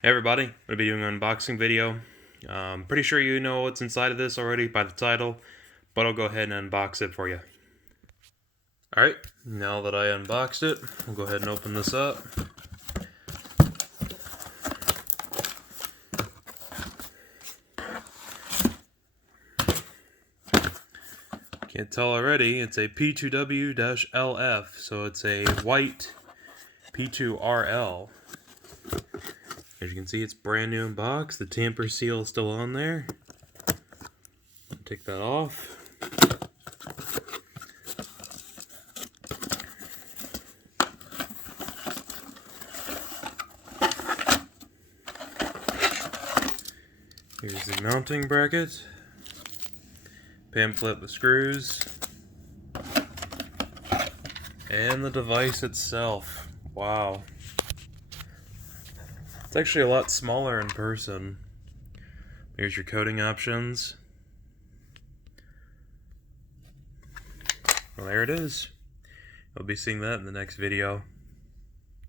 Hey everybody, I'm going to be doing an unboxing video. Pretty sure you know what's inside of this already by the title, but I'll go ahead and unbox it for you. Alright, now that I unboxed it, we'll go ahead and open this up. Can't tell already, it's a P2WL-LF, so it's a white P2RL. As you can see, it's brand new in box. The tamper seal is still on there. Take that off. Here's the mounting bracket. Pamphlet with screws. And the device itself. Wow. It's actually a lot smaller in person. Here's your coding options. Well, there it is. I'll be seeing that in the next video.